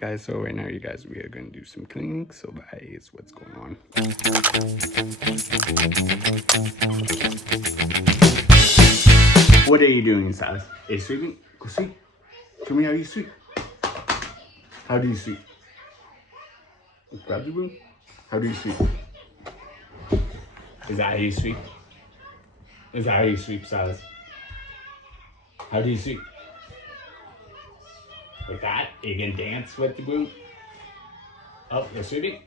Guys, so right now, we are going to do some cleaning. So that is what's going on. What are you doing, Syles? Are you sweeping? Go sweep. Show me how you sweep. How do you sweep? Grab the broom. How do you sweep? Is that how you sweep? Is that how you sweep, Syles? How do you sweep? Like that? You can dance with the broom. Oh, you're sweeping?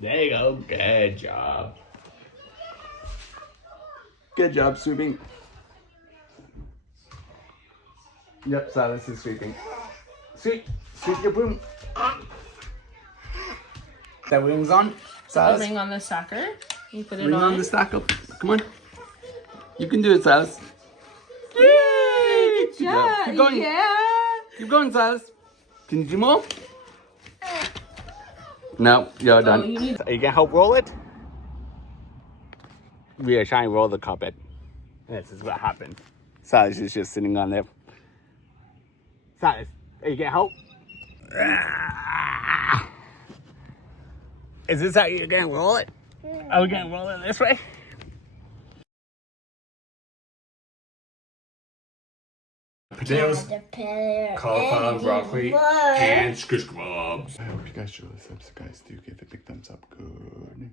There you go. Good job. Good job, sweeping. Yep, Syles is sweeping. Sweep. Sweep your broom. That ring's on. Syles. The ring on the stacker. You put it Ring on the stacker. Come on. You can do it, Syles. Yay! Good job. Keep going. Yeah. Keep going, Syles. Can you do more? No, you're done. You can help roll it? We are trying to roll the carpet. This is what happened. Syles is just sitting on there. Syles, you can help? Is this how you're gonna roll it? Are we gonna roll it this way? Potatoes, cauliflower, broccoli, and scrubs. I hope you guys enjoy this episode, guys. Do give it a big thumbs up. Good.